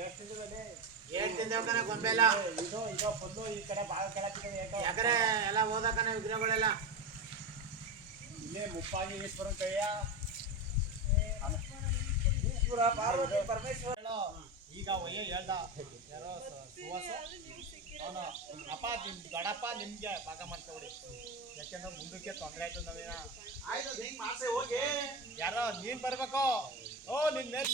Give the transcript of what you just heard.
ಹೇಳ್ತಿದ್ದೇವ್ ಕಣ ಗೊಂಬೆ ಎಲ್ಲ ಈ ಕಡೆ ಬಾಳ ಕಡೆ ಯಾಕಂದ್ರೆ ಎಲ್ಲ ಓದಕನ ವಿಗ್ರಹಗಳೆಲ್ಲ ಇಲ್ಲೇ ಮುಪ್ಪಾಗಿ ಈಶ್ವರನ್ ಕೈಯ ಪರಮೇಶ್ವರ ಈಗ ಒಯ್ಯ ಹೇಳ್ದ ಯಾರೋ ಸುವಾಸ ಅವನು ಅಪ್ಪ ನಿಮ್ ದೊಡ್ಡಪ್ಪ ನಿಮ್ಗೆ ಭಾಗ ಮಾಡ್ಕೊಬಿಡಿ ಯಾಕೆಂದ್ರೆ ಮುಂದಕ್ಕೆ ತೊಂದರೆ ಆಯ್ತು ನಾವೇನ ಆಯ್ತು ಹಿಂಗ್ ಮಾಡ್ಸೆ ಹೋಗಿ ಯಾರೋ ನೀನ್ ಬರ್ಬೇಕು ಓ ನಿನ್ ಮೇಲೆ